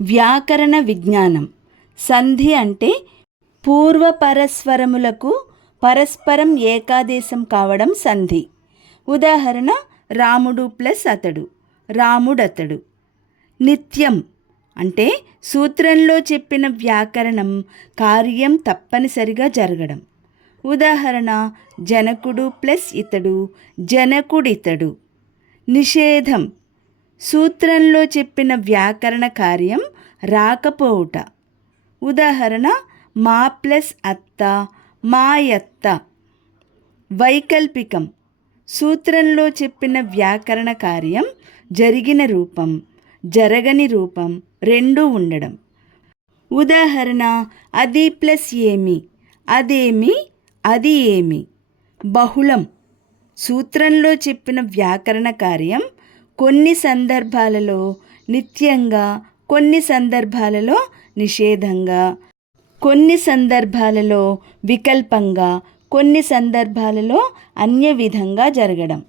వ్యాకరణ విజ్ఞానం. సంధి అంటే పూర్వపరస్వరములకు పరస్పరం ఏకాదేశం కావడం సంధి. ఉదాహరణ రాముడు ప్లస్ అతడు రాముడతడు. నిత్యం అంటే సూత్రంలో చెప్పిన వ్యాకరణం కార్యం తప్పనిసరిగా జరగడం. ఉదాహరణ జనకుడు ప్లస్ ఇతడు జనకుడితడు. నిషేధం సూత్రంలో చెప్పిన వ్యాకరణ కార్యం రాకపోవుట. ఉదాహరణ మా ప్లస్ అత్త మాయత్త. వైకల్పికం. సూత్రంలో చెప్పిన వ్యాకరణ కార్యం జరిగిన రూపం జరగని రూపం రెండూ ఉండడం. ఉదాహరణ అది ప్లస్ ఏమి? అదేమి? అది ఏమి? బహుళం. సూత్రంలో చెప్పిన వ్యాకరణ కార్యం కొన్ని సందర్భాలలో నిత్యంగా కొన్ని సందర్భాలలో నిషేధంగా. కొన్ని సందర్భాలలో వికల్పంగా కొన్ని సందర్భాలలో అన్య విధంగా జరగడం.